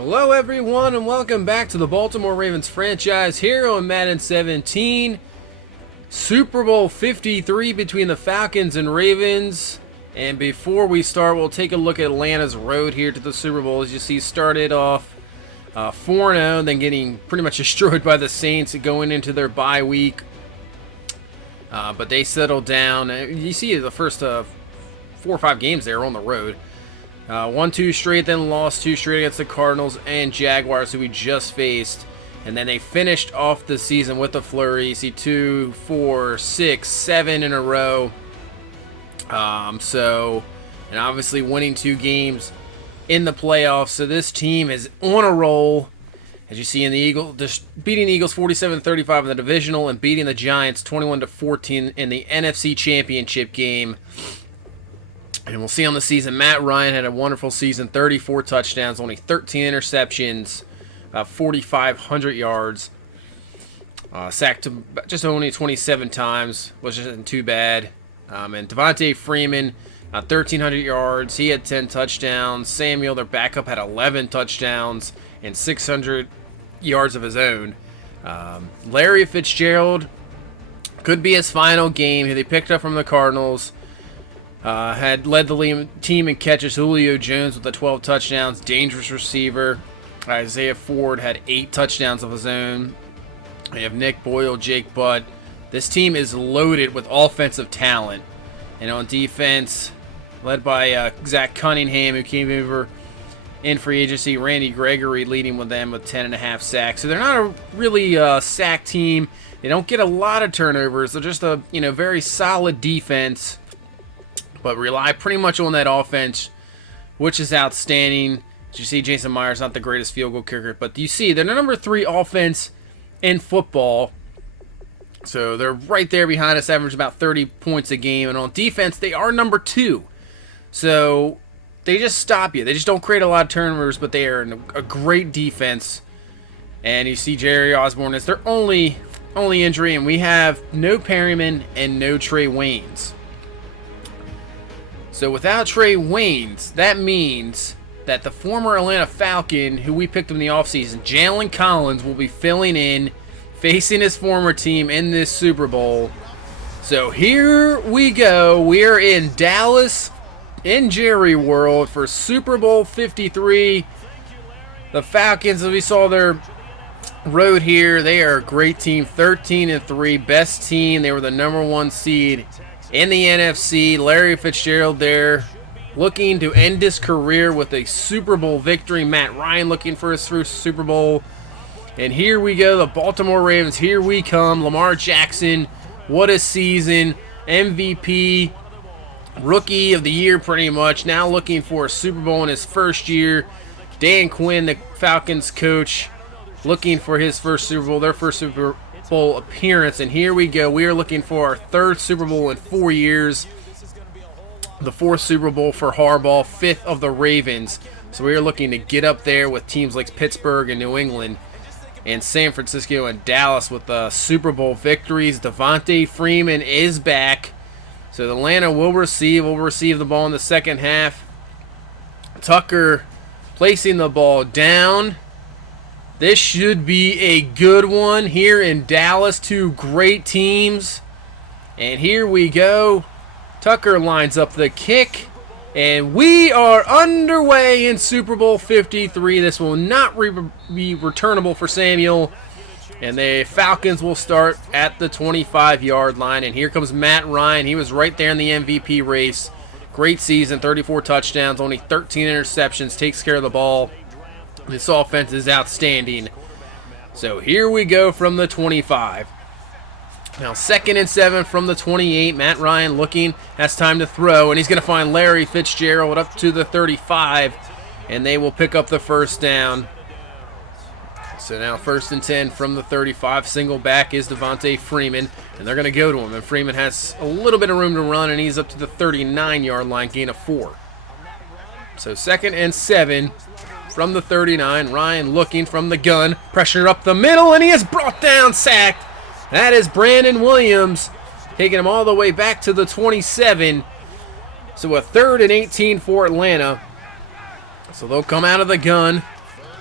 Hello everyone and welcome back to the Baltimore Ravens franchise here on Madden 17. Super Bowl 53 between the Falcons and Ravens. And before we start, we'll take a look at Atlanta's road here to the Super Bowl. As you see, started off 4-0, then getting pretty much destroyed by the Saints going into their bye week. But they settled down. You see the first 4 or 5 games there on the road. Won 2 straight, then lost 2 straight against the Cardinals and Jaguars, who we just faced. And then they finished off the season with a flurry. You see 2, 4, 6, 7 in a row. And obviously winning 2 games in the playoffs. So this team is on a roll. As you see in the Eagles, beating the Eagles 47-35 in the divisional and beating the Giants 21-14 in the NFC Championship game. And we'll see on the season, Matt Ryan had a wonderful season, 34 touchdowns, only 13 interceptions, about 4,500 yards. Sacked just only 27 times, which isn't too bad. And Devontae Freeman, 1,300 yards. He had 10 touchdowns. Samuel, their backup, had 11 touchdowns and 600 yards of his own. Larry Fitzgerald could be his final game. They picked up from the Cardinals. Had led the team in catches. Julio Jones with the 12 touchdowns. Dangerous receiver. Isaiah Ford had 8 touchdowns of his own. They have Nick Boyle, Jake Butt. This team is loaded with offensive talent. And on defense, led by Zach Cunningham, who came over in free agency. Randy Gregory leading with them with 10.5 sacks. So they're not a really sack team. They don't get a lot of turnovers. They're just a very solid defense, but rely pretty much on that offense, which is outstanding. As you see, Jason Myers not the greatest field goal kicker, but you see they're the number 3 offense in football. So they're right there behind us, average about 30 points a game. And on defense, they are number 2. So they just stop you. They just don't create a lot of turnovers, but they are a great defense. And you see Jerry Osborne is their only injury, and we have no Perryman and no Trey Waynes. So without Trey Waynes, that means that the former Atlanta Falcon, who we picked in the offseason, Jalen Collins, will be filling in, facing his former team in this Super Bowl. So here we go. We are in Dallas, in Jerry World, for Super Bowl 53. The Falcons, as we saw their road here, they are a great team, 13-3, best team. They were the number 1 seed in the NFC. Larry Fitzgerald there looking to end his career with a Super Bowl victory. Matt Ryan looking for his first Super Bowl. And here we go, the Baltimore Ravens. Here we come. Lamar Jackson, what a season. MVP, Rookie of the Year pretty much. Now looking for a Super Bowl in his first year. Dan Quinn, the Falcons coach, looking for his first Super Bowl, their first Super Bowl appearance. And here we go. We are looking for our 3rd Super Bowl in 4 years. The 4th Super Bowl for Harbaugh, 5th of the Ravens. So we are looking to get up there with teams like Pittsburgh and New England and San Francisco and Dallas with the Super Bowl victories. Devontae Freeman is back. So Atlanta will receive the ball in the second half. Tucker placing the ball down. This should be a good one here in Dallas. 2 great teams. And here we go. Tucker lines up the kick. And we are underway in Super Bowl 53. This will not be returnable for Samuel. And the Falcons will start at the 25-yard line. And here comes Matt Ryan. He was right there in the MVP race. Great season, 34 touchdowns, only 13 interceptions, takes care of the ball. This offense is outstanding. So here we go from the 25. Now 2nd and 7 from the 28. Matt Ryan looking, has time to throw, and he's going to find Larry Fitzgerald up to the 35, and they will pick up the first down. So now 1st and 10 from the 35. Single back is Devontae Freeman, and they're going to go to him. And Freeman has a little bit of room to run, and he's up to the 39-yard line, gain of 4. So 2nd and 7 from the 39. Ryan looking from the gun, pressure up the middle, and he is brought down, sacked. That is Brandon Williams, taking him all the way back to the 27. So a 3rd and 18 for Atlanta. So they'll come out of the gun.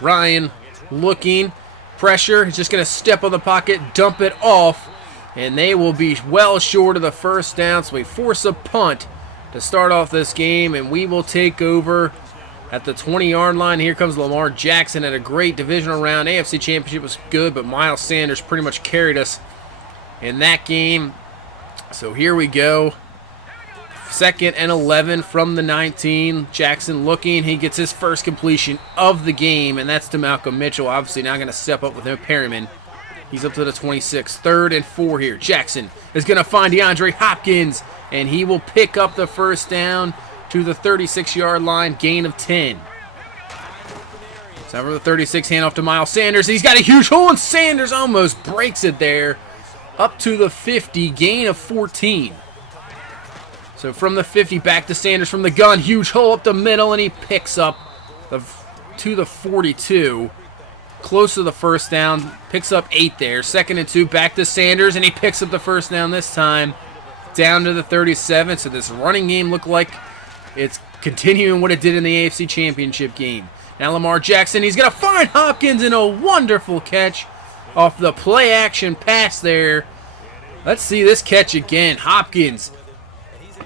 Ryan looking. Pressure. He's just going to step on the pocket, dump it off, and they will be well short of the first down. So we force a punt to start off this game, and we will take over at the 20-yard line. Here comes Lamar Jackson at a great divisional round. AFC Championship was good, but Miles Sanders pretty much carried us in that game. So here we go. 2nd and 11 from the 19. Jackson looking. He gets his first completion of the game, and that's to Malcolm Mitchell. Obviously now going to step up with no Perryman. He's up to the 26. 3rd and 4 here. Jackson is going to find DeAndre Hopkins, and he will pick up the first down to the 36-yard line. Gain of 10. So over the 36, handoff to Miles Sanders. He's got a huge hole, and Sanders almost breaks it there. Up to the 50. Gain of 14. So from the 50, back to Sanders from the gun. Huge hole up the middle, and he picks up to the 42. Close to the first down. Picks up 8 there. 2nd and 2, back to Sanders, and he picks up the first down this time. Down to the 37. So this running game looked like it's continuing what it did in the AFC Championship game. Now Lamar Jackson, he's going to find Hopkins in a wonderful catch off the play-action pass there. Let's see this catch again. Hopkins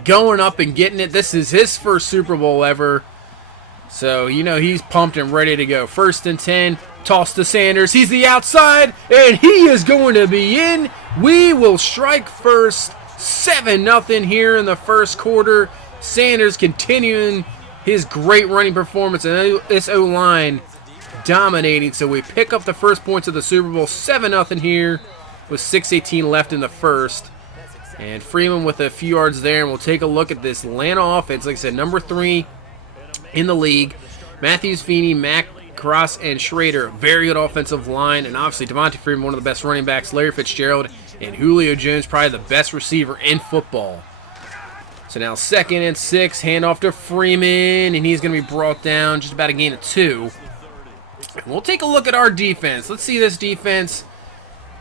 going up and getting it. This is his first Super Bowl ever. So, you know, he's pumped and ready to go. 1st and 10, toss to Sanders. He's the outside, and he is going to be in. We will strike first. 7-0 here in the first quarter. Sanders continuing his great running performance, and this O-line dominating. So we pick up the first points of the Super Bowl. 7-0 here with 6:18 left in the first. And Freeman with a few yards there, and we'll take a look at this Atlanta offense. Like I said, number 3 in the league. Matthews, Feeney, Mack, Cross, and Schrader. Very good offensive line, and obviously Devontae Freeman, one of the best running backs. Larry Fitzgerald and Julio Jones, probably the best receiver in football. So now 2nd and 6, handoff to Freeman, and he's going to be brought down just about a gain of 2. We'll take a look at our defense. Let's see this defense.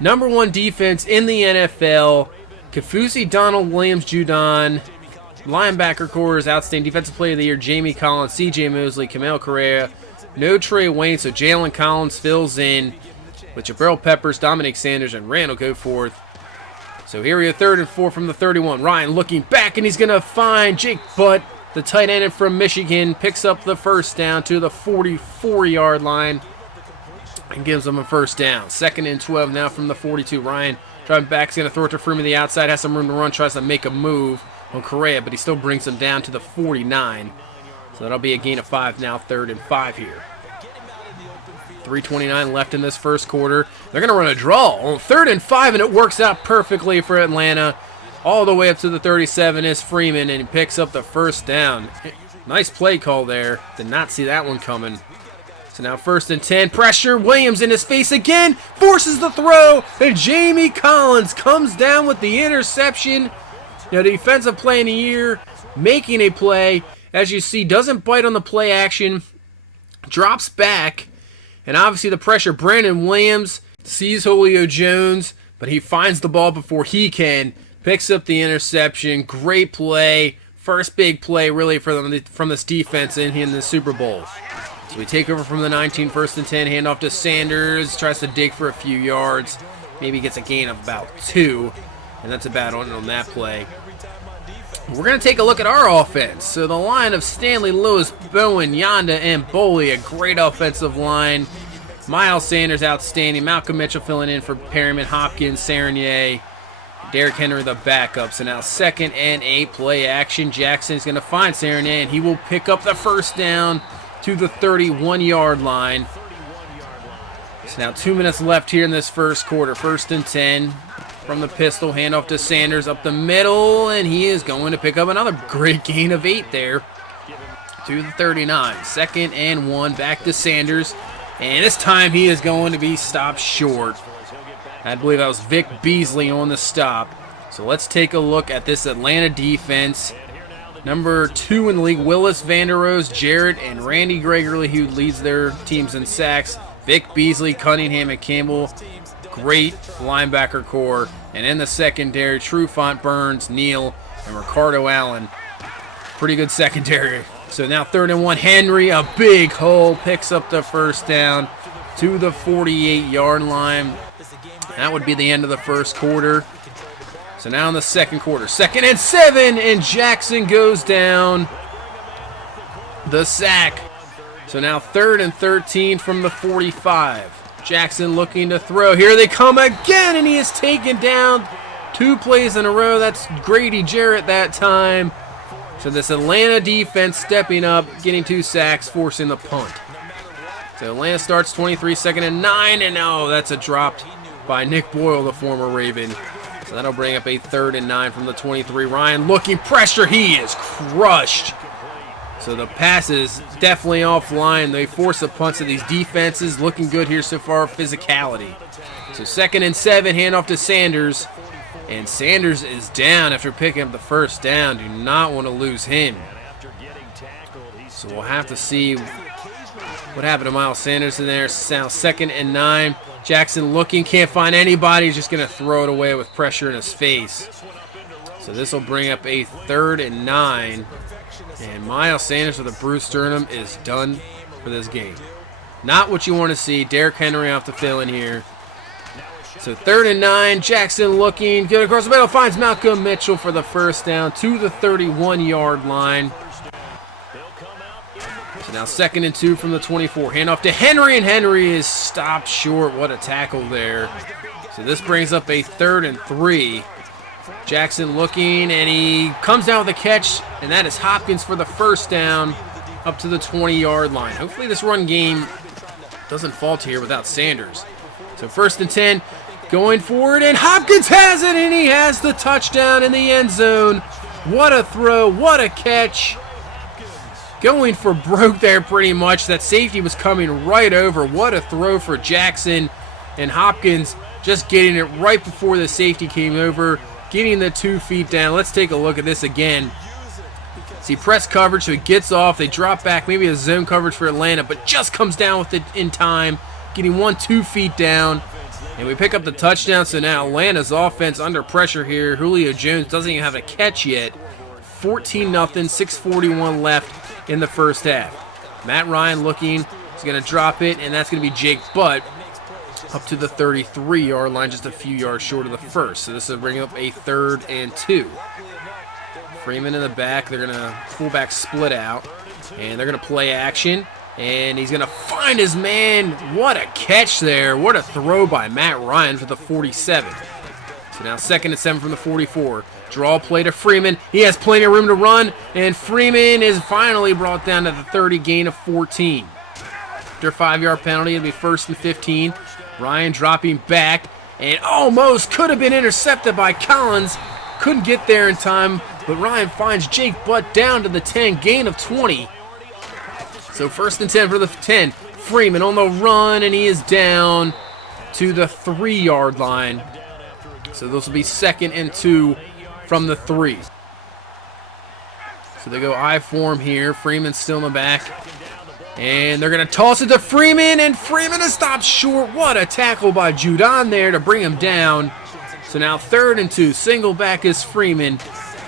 Number 1 defense in the NFL. Kafusi, Donald, Williams, Judon. Linebacker core is outstanding. Defensive player of the year, Jamie Collins, C.J. Mosley, Kamel Correa. No Trey Wayne, so Jalen Collins fills in with Jabril Peppers, Dominic Sanders, and Randall Goforth. So here we are, 3rd and 4 from the 31. Ryan looking back, and he's going to find Jake Butt, the tight end from Michigan. Picks up the first down to the 44-yard line and gives them a first down. 2nd and 12 now from the 42. Ryan driving back, is going to throw it to Freeman the outside, has some room to run, tries to make a move on Correa, but he still brings him down to the 49. So that'll be a gain of 5 now, 3rd and 5 here. 3:29 left in this first quarter. They're going to run a draw on 3rd and 5, and it works out perfectly for Atlanta. All the way up to the 37 is Freeman, and he picks up the first down. Nice play call there. Did not see that one coming. So now 1st and 10. Pressure. Williams in his face again. Forces the throw, and Jamie Collins comes down with the interception. Now, defensive play in the year, making a play. As you see, doesn't bite on the play action. Drops back. And obviously the pressure, Brandon Williams sees Julio Jones, but he finds the ball before he can. Picks up the interception. Great play. First big play really from this defense in the Super Bowl. So we take over from the 19, 1st and 10. Handoff to Sanders. Tries to dig for a few yards. Maybe gets a gain of about 2. And that's about on that play. We're going to take a look at our offense. So the line of Stanley, Lewis, Bowen, Yonda, and Boley, a great offensive line. Miles Sanders, outstanding. Malcolm Mitchell filling in for Perryman, Hopkins, Sarnier, Derrick Henry, the backup. So now 2nd and 8, play action. Jackson's going to find Sarnier, and he will pick up the first down to the 31-yard line. So now 2 minutes left here in this first quarter. 1st and 10. From the pistol, handoff to Sanders up the middle, and he is going to pick up another great gain of 8 there to the 39. 2nd and 1, back to Sanders, and this time he is going to be stopped short. I believe that was Vic Beasley on the stop. So let's take a look at this Atlanta defense. Number 2 in the league, Willis, Vanderose, Jarrett, and Randy Gregory, who leads their teams in sacks. Vic Beasley, Cunningham, and Campbell. Great linebacker core. And in the secondary, Trufant, Burns, Neal, and Ricardo Allen. Pretty good secondary So now 3rd and 1. Henry, a big hole, picks up the first down to the 48-yard line. That would be the end of the first quarter. So now in the second quarter, 2nd and 7, and Jackson goes down. The sack. So now 3rd and 13 from the 45. Jackson looking to throw. Here they come again, and he is taken down 2 plays in a row. That's Grady Jarrett that time. So this Atlanta defense stepping up, getting 2 sacks, forcing the punt. So Atlanta starts 23, 2nd and 9, and oh, that's a dropped by Nick Boyle, the former Raven. So that'll bring up a 3rd and 9 from the 23. Ryan looking, pressure, he is crushed. So the pass is definitely offline. They force the punts of these defenses. Looking good here so far, physicality. So 2nd and 7, handoff to Sanders. And Sanders is down after picking up the first down. Do not want to lose him. So we'll have to see what happened to Miles Sanders in there. Now 2nd and 9. Jackson looking, can't find anybody. He's just going to throw it away with pressure in his face. So this will bring up a 3rd and 9. And Miles Sanders with a bruised sternum is done for this game. Not what you want to see. Derrick Henry off the fill in here. So 3rd and 9. Jackson looking good across the middle. Finds Malcolm Mitchell for the first down to the 31-yard line. So now 2nd and 2 from the 24. Handoff to Henry, and Henry is stopped short. What a tackle there. So this brings up a 3rd and 3. Jackson looking, and he comes down with a catch, and that is Hopkins for the first down up to the 20-yard line. Hopefully this run game doesn't falter here without Sanders. So 1st and 10, going forward, and Hopkins has it, and he has the touchdown in the end zone. What a throw, what a catch. Going for broke there pretty much. That safety was coming right over. What a throw for Jackson, and Hopkins just getting it right before the safety came over, getting the 2 feet down. Let's take a look at this again. See, press coverage, so he gets off. They drop back, maybe a zone coverage for Atlanta, but just comes down with it in time, getting 2 feet down. And we pick up the touchdown, so now Atlanta's offense under pressure here. Julio Jones doesn't even have a catch yet. 14-0, 6:41 left in the first half. Matt Ryan looking, he's going to drop it, and that's going to be Jake Butt up to the 33-yard line, just a few yards short of the first. So this will bring up a 3rd and 2. Freeman in the back. They're going to fullback split out, and they're going to play action, and he's going to find his man. What a catch there. What a throw by Matt Ryan for the 47. So now 2nd and 7 from the 44. Draw play to Freeman. He has plenty of room to run, and Freeman is finally brought down to the 30, gain of 14. After a 5-yard penalty, it'll be 1st and 15. Ryan dropping back, and almost could have been intercepted by Collins. Couldn't get there in time, but Ryan finds Jake Butt down to the 10, gain of 20. So 1st and 10 for the 10. Freeman on the run, and he is down to the 3-yard line. So this will be 2nd and 2 from the 3. So they go I form here. Freeman's still in the back. And they're going to toss it to Freeman, and Freeman is stopped short. What a tackle by Judon there to bring him down. So now 3rd and 2. Single back is Freeman.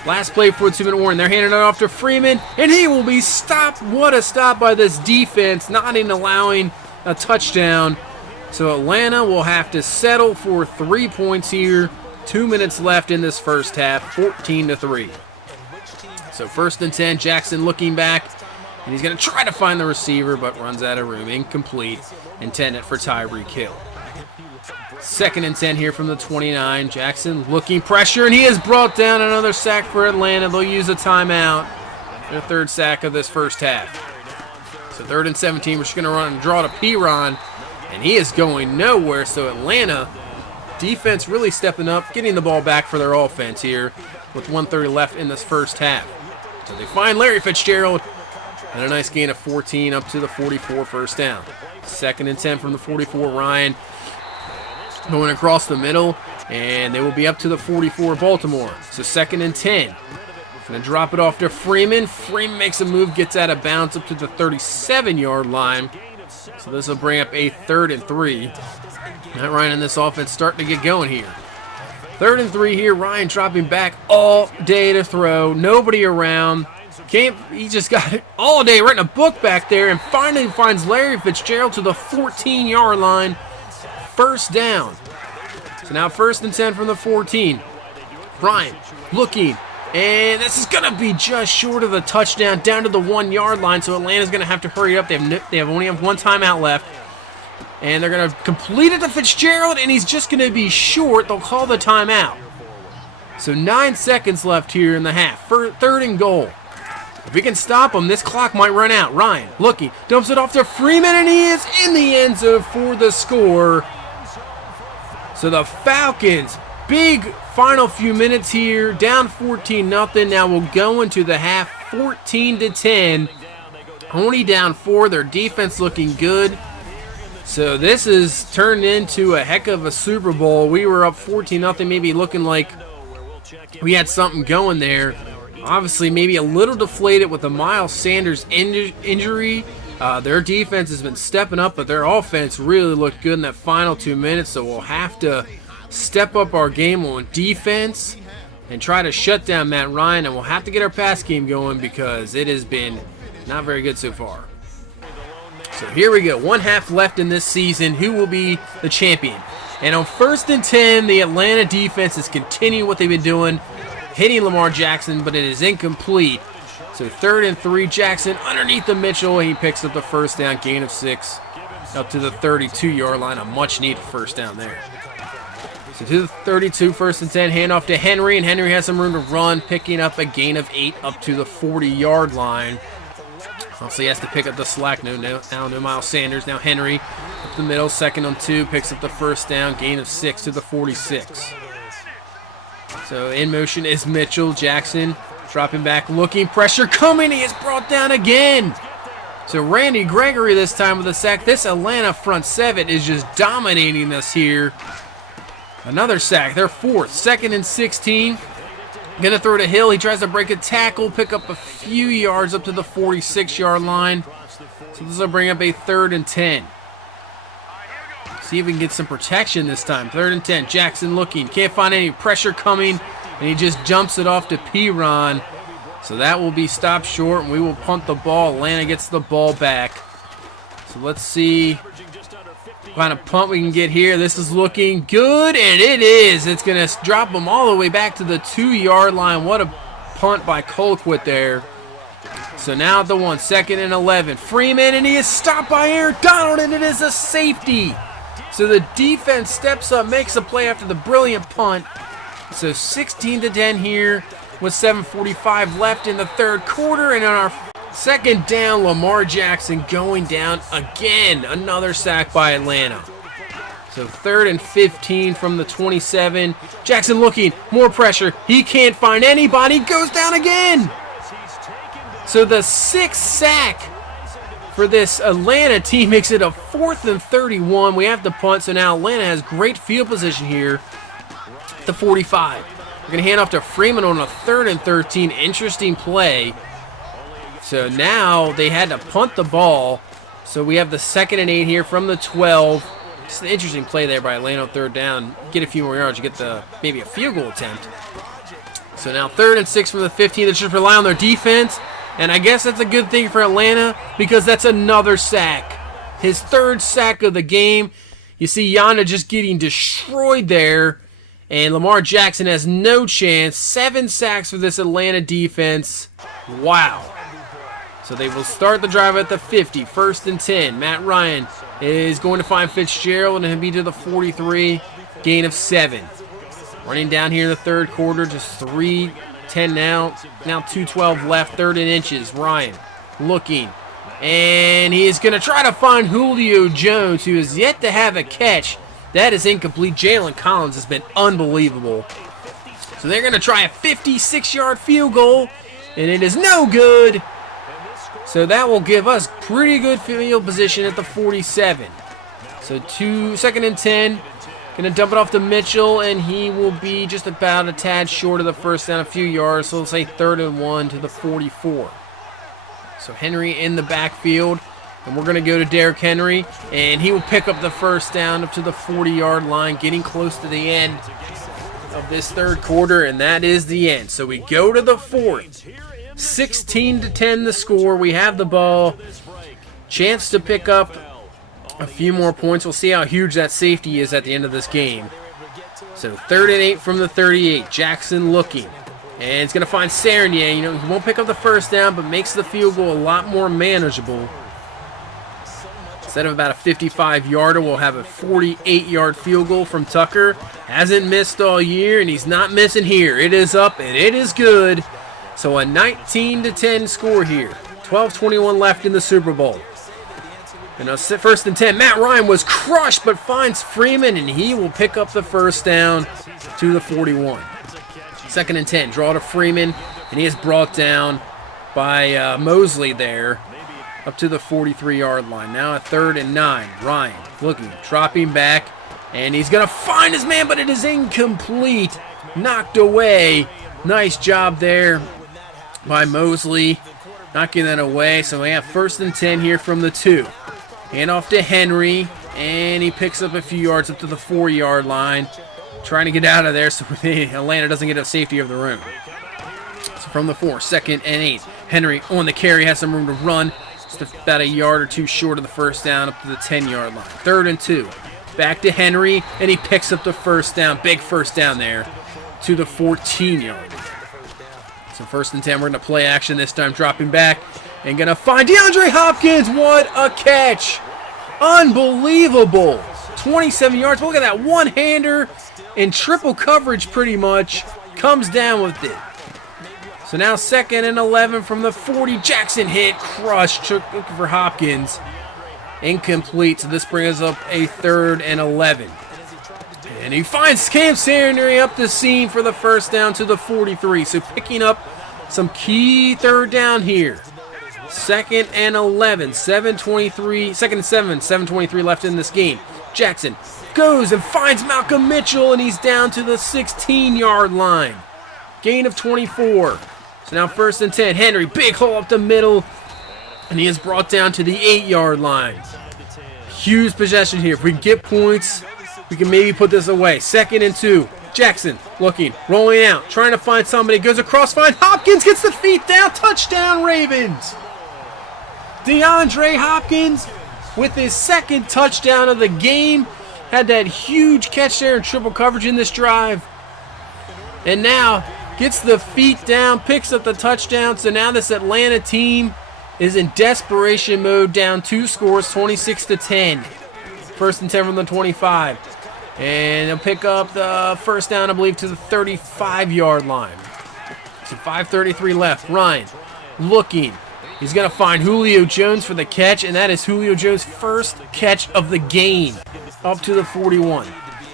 Last play for Tim and Warren. They're handing it off to Freeman, and he will be stopped. What a stop by this defense, not even allowing a touchdown. So Atlanta will have to settle for 3 points here. 2 minutes left in this first half, 14-3. So 1st and 10, Jackson looking back. And he's going to try to find the receiver, but runs out of room. Incomplete. Intended for Tyreek Hill. 2nd and 10 here from the 29. Jackson looking pressure, and he is brought down. Another sack for Atlanta. They'll use a timeout. Their 3rd sack of this first half. So 3rd and 17. We're just going to run and draw to Piron, and he is going nowhere. So Atlanta defense really stepping up, getting the ball back for their offense here with 1:30 left in this first half. So they find Larry Fitzgerald. And a nice gain of 14 up to the 44, first down. 2nd and 10 from the 44, Ryan going across the middle, and they will be up to the 44, Baltimore. So 2nd and 10. Going to drop it off to Freeman. Freeman makes a move, gets out of bounds up to the 37-yard line. So this will bring up a 3rd and 3. Matt Ryan in this offense starting to get going here. 3rd and 3 here. Ryan dropping back all day to throw. Nobody around. He just got it all day writing a book back there and finally finds Larry Fitzgerald to the 14-yard line. First down. So now 1st and 10 from the 14. Ryan looking. And this is going to be just short of the touchdown, down to the 1-yard line. So Atlanta's going to have to hurry up. They only have one timeout left. And they're going to complete it to Fitzgerald, and he's just going to be short. They'll call the timeout. So 9 seconds left here in the half. 3rd and goal. If we can stop him, this clock might run out. Ryan looking, dumps it off to Freeman, and he is in the end zone for the score. So the Falcons, big final few minutes here, down 14-0. Now we'll go into the half 14-10. Only down 4. Their defense looking good. So this is turned into a heck of a Super Bowl. We were up 14-0, maybe looking like we had something going there. Obviously, maybe a little deflated with the Miles Sanders injury. Their defense has been stepping up, but their offense really looked good in that final 2 minutes. So we'll have to step up our game on defense and try to shut down Matt Ryan. And we'll have to get our pass game going because it has been not very good so far. So here we go. 1 half left in this season. Who will be the champion? And on 1st and 10, the Atlanta defense is continuing what they've been doing, hitting Lamar Jackson, but it is incomplete. So 3rd and 3, Jackson underneath the Mitchell. He picks up the first down, gain of 6, up to the 32-yard line. A much-needed first down there. So to the 32, 1st and 10, handoff to Henry, and Henry has some room to run, picking up a gain of 8 up to the 40-yard line. Also, he has to pick up the slack. No Miles Sanders. Now Henry up the middle, 2nd and 2, picks up the first down, gain of 6 to the 46. So in motion is Mitchell. Jackson dropping back, looking, pressure coming. He is brought down again. So Randy Gregory this time with a sack. This Atlanta front 7 is just dominating us here. Another sack. They're 4th. 2nd and 16. Gonna throw to Hill. He tries to break a tackle, pick up a few yards up to the 46-yard line. So this will bring up a 3rd and 10. See if we can get some protection this time. 3rd and 10. Jackson looking. Can't find any pressure coming. And he just jumps it off to Piron. So that will be stopped short, and we will punt the ball. Atlanta gets the ball back. So let's see what kind of punt we can get here. This is looking good, and it is. It's going to drop them all the way back to the 2-yard line. What a punt by Colquitt there. So now at the 1, 2nd and 11. Freeman, and he is stopped by Aaron Donald, and it is a safety. So the defense steps up, makes a play after the brilliant punt. So 16-10 here with 7:45 left in the 3rd quarter. And on our 2nd down, Lamar Jackson going down again. Another sack by Atlanta. So 3rd and 15 from the 27. Jackson looking, more pressure. He can't find anybody. Goes down again. So the 6th sack for this Atlanta team makes it a 4th and 31. We have to punt, so now Atlanta has great field position here. The 45. We're going to hand off to Freeman on a 3rd and 13. Interesting play. So now they had to punt the ball. So we have the 2nd and 8 here from the 12. Just an interesting play there by Atlanta on 3rd down. Get a few more yards. You get maybe a field goal attempt. So now 3rd and 6 from the 15. They just rely on their defense. And I guess that's a good thing for Atlanta because that's another sack. His 3rd sack of the game. You see Yanda just getting destroyed there. And Lamar Jackson has no chance. 7 sacks for this Atlanta defense. Wow. So they will start the drive at the 50. 1st and 10. Matt Ryan is going to find Fitzgerald and he'll be to the 43. Gain of 7. Running down here in the 3rd quarter. Just 3:10 now. Now 2:12 left. 3rd and inches. Ryan looking. And he is going to try to find Julio Jones, who has yet to have a catch. That is incomplete. Jalen Collins has been unbelievable. So they're going to try a 56-yard field goal, and it is no good. So that will give us pretty good field position at the 47. So 2nd and 10. Going to dump it off to Mitchell, and he will be just about a tad short of the first down, a few yards. So let's say 3rd and 1 to the 44. So Henry in the backfield. And we're going to go to Derrick Henry, and he will pick up the first down up to the 40-yard line, getting close to the end of this 3rd quarter, and that is the end. So we go to the 4th. 16-10 the score. We have the ball. Chance to pick up a few more points. We'll see how huge that safety is at the end of this game. So 3rd and 8 from the 38. Jackson looking. And he's going to find Serenier. You know, he won't pick up the first down, but makes the field goal a lot more manageable. Instead of about a 55-yarder, we'll have a 48-yard field goal from Tucker. Hasn't missed all year, and he's not missing here. It is up, and it is good. So a 19-10 score here. 12:21 left in the Super Bowl. And a 1st and 10. Matt Ryan was crushed, but finds Freeman, and he will pick up the first down to the 41. 2nd and 10. Draw to Freeman, and he is brought down by Mosley there up to the 43-yard line. Now a 3rd and 9. Ryan looking, dropping back, and he's going to find his man, but it is incomplete. Knocked away. Nice job there by Mosley, knocking that away. So we have 1st and 10 here from the 2. Hand off to Henry, and he picks up a few yards up to the 4-yard line. Trying to get out of there so Atlanta doesn't get a safety of the room. So from the 4, 2nd and 8. Henry on the carry, has some room to run. Just about a yard or two short of the first down up to the 10-yard line. 3rd and 2. Back to Henry, and he picks up the first down. Big first down there to the 14-yard line. So 1st and 10, we're going to play action this time, dropping back and going to find DeAndre Hopkins. What a catch. Unbelievable. 27 yards. Look at that one-hander in triple coverage pretty much. Comes down with it. So now 2nd and 11 from the 40. Jackson hit, crushed, looking for Hopkins. Incomplete, so this brings us up a 3rd and 11. And he finds Cam Serenier up the seam for the first down to the 43. So picking up some key 3rd down here. 2nd and 11, 7:23, 2nd and 7, 7:23 left in this game. Jackson goes and finds Malcolm Mitchell, and he's down to the 16-yard line. Gain of 24. So now 1st and 10. Henry, big hole up the middle, and he is brought down to the 8-yard line. Huge possession here. If we can get points, we can maybe put this away. 2nd and 2. Jackson looking, rolling out, trying to find somebody. Goes across, finds Hopkins, gets the feet down. Touchdown, Ravens. DeAndre Hopkins with his 2nd touchdown of the game. Had that huge catch there in triple coverage in this drive. And now gets the feet down, picks up the touchdown. So now this Atlanta team is in desperation mode, down 2 scores, 26-10. 1st and 10 from the 25. And they'll pick up the first down, I believe, to the 35-yard line. So 5:33 left. Ryan looking. He's going to find Julio Jones for the catch, and that is Julio Jones' first catch of the game up to the 41.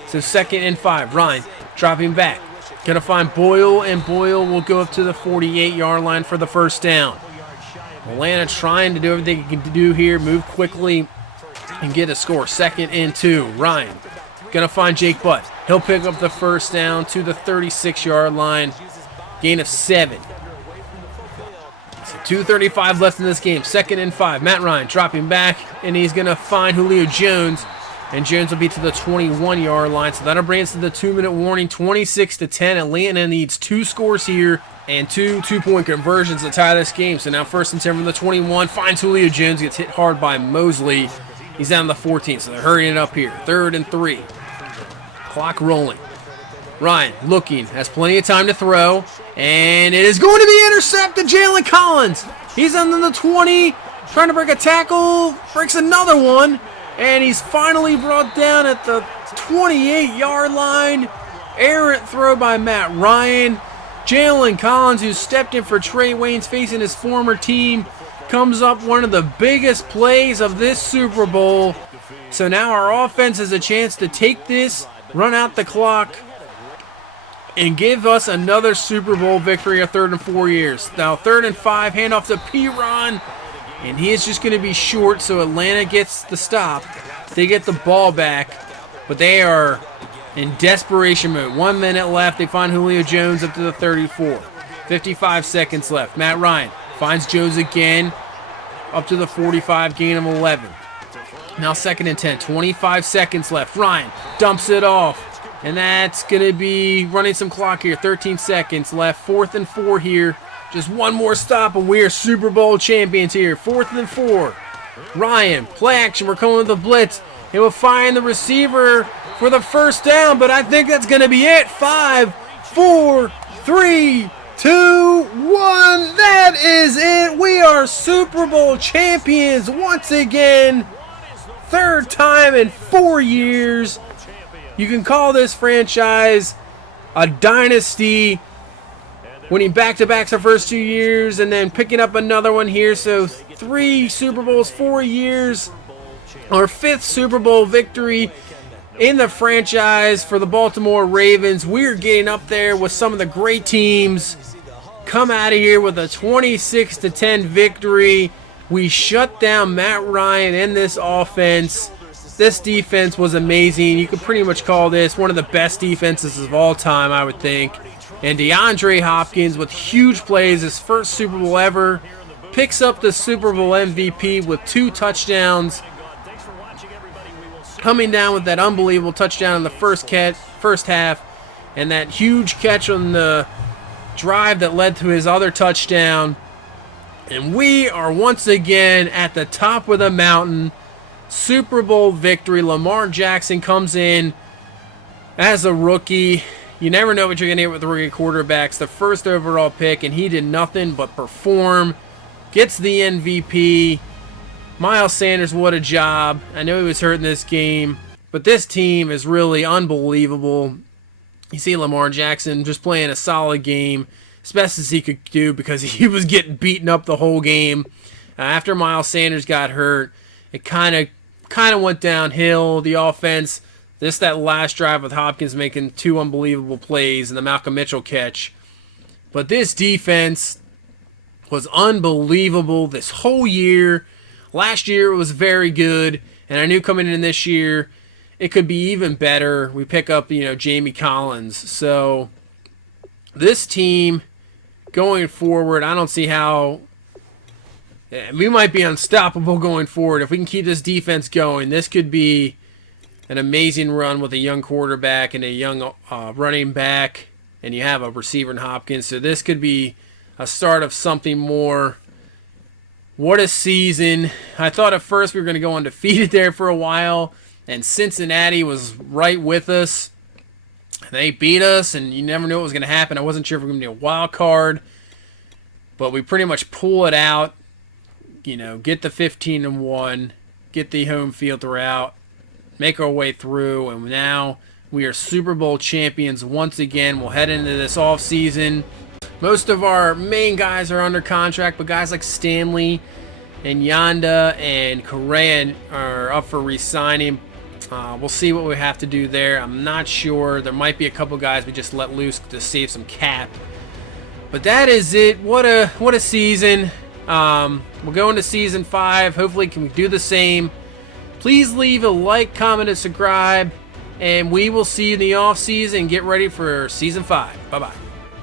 So 2nd and 5. Ryan dropping back. Going to find Boyle, and Boyle will go up to the 48-yard line for the first down. Atlanta trying to do everything he can do here, move quickly and get a score. 2nd and 2. Ryan going to find Jake Butt. He'll pick up the first down to the 36-yard line. Gain of 7. So 2:35 left in this game. 2nd and 5. Matt Ryan dropping back, and he's going to find Julio Jones. And Jones will be to the 21-yard line. So that'll bring us to the 2-minute warning. 26-10. Atlanta needs 2 scores here and 2 two-point conversions to tie this game. So now 1st and 10 from the 21. Finds Julio Jones. Gets hit hard by Mosley. He's down to the 14. So they're hurrying it up here. 3rd and 3. Clock rolling. Ryan looking. Has plenty of time to throw. And it is going to be intercepted. Jalen Collins. He's under the 20. Trying to break a tackle. Breaks another one. And he's finally brought down at the 28-yard line. Errant throw by Matt Ryan. Jalen Collins, who stepped in for Trey Waynes facing his former team, comes up one of the biggest plays of this Super Bowl. So now our offense has a chance to take this, run out the clock, and give us another Super Bowl victory of 3rd and 4 years. Now 3rd and 5, handoff to P-Ron. And he is just going to be short, so Atlanta gets the stop. They get the ball back, but they are in desperation mode. 1 minute left. They find Julio Jones up to the 34. 55 seconds left. Matt Ryan finds Jones again up to the 45, gain of 11. Now 2nd and 10. 25 seconds left. Ryan dumps it off, and that's going to be running some clock here. 13 seconds left. 4th and 4 here Just one more stop and we're Super Bowl champions here. 4th and 4. Ryan, play action. We're coming with the blitz. He will find the receiver for the first down, but I think that's going to be it. 5, 4, 3, 2, 1. That is it. We are Super Bowl champions once again. 3rd time in 4 years. You can call this franchise a dynasty. Winning back-to-backs our first 2 years and then picking up another one here. So 3 Super Bowls, 4 years. Our 5th Super Bowl victory in the franchise for the Baltimore Ravens. We're getting up there with some of the great teams. Come out of here with a 26-10 victory. We shut down Matt Ryan and this offense. This defense was amazing. You could pretty much call this one of the best defenses of all time, I would think. And DeAndre Hopkins with huge plays, his first Super Bowl ever, picks up the Super Bowl MVP with 2 touchdowns. Coming down with that unbelievable touchdown in the first half, and that huge catch on the drive that led to his other touchdown. And we are once again at the top of the mountain. Super Bowl victory. Lamar Jackson comes in as a rookie. You never know what you're going to get with the rookie quarterbacks. The first overall pick, and he did nothing but perform. Gets the MVP. Miles Sanders, what a job. I know he was hurt in this game, but this team is really unbelievable. You see Lamar Jackson just playing a solid game, as best as he could do, because he was getting beaten up the whole game. After Miles Sanders got hurt, it kind of went downhill. The offense, that last drive with Hopkins making 2 unbelievable plays and the Malcolm Mitchell catch. But this defense was unbelievable this whole year. Last year it was very good, and I knew coming in this year it could be even better. We pick up, Jamie Collins. So this team going forward, I don't see how. We might be unstoppable going forward. If we can keep this defense going, this could be an amazing run with a young quarterback and a young running back, and you have a receiver in Hopkins. So this could be a start of something more. What a season. I thought at first we were going to go undefeated there for a while, and Cincinnati was right with us. They beat us, and you never knew what was going to happen. I wasn't sure if we were going to be a wild card, but we pretty much pull it out. Get the 15-1, get the home field throughout, make our way through, and now we are Super Bowl champions once again. We'll head into this offseason. Most of our main guys are under contract, but guys like Stanley and Yanda and Correa are up for re-signing. We'll see what we have to do there. I'm not sure. There might be a couple guys we just let loose to save some cap. But that is it. What a season. We'll go into Season 5. Hopefully can we do the same. Please leave a like, comment, and subscribe. And we will see you in the off season. Get ready for Season 5. Bye-bye.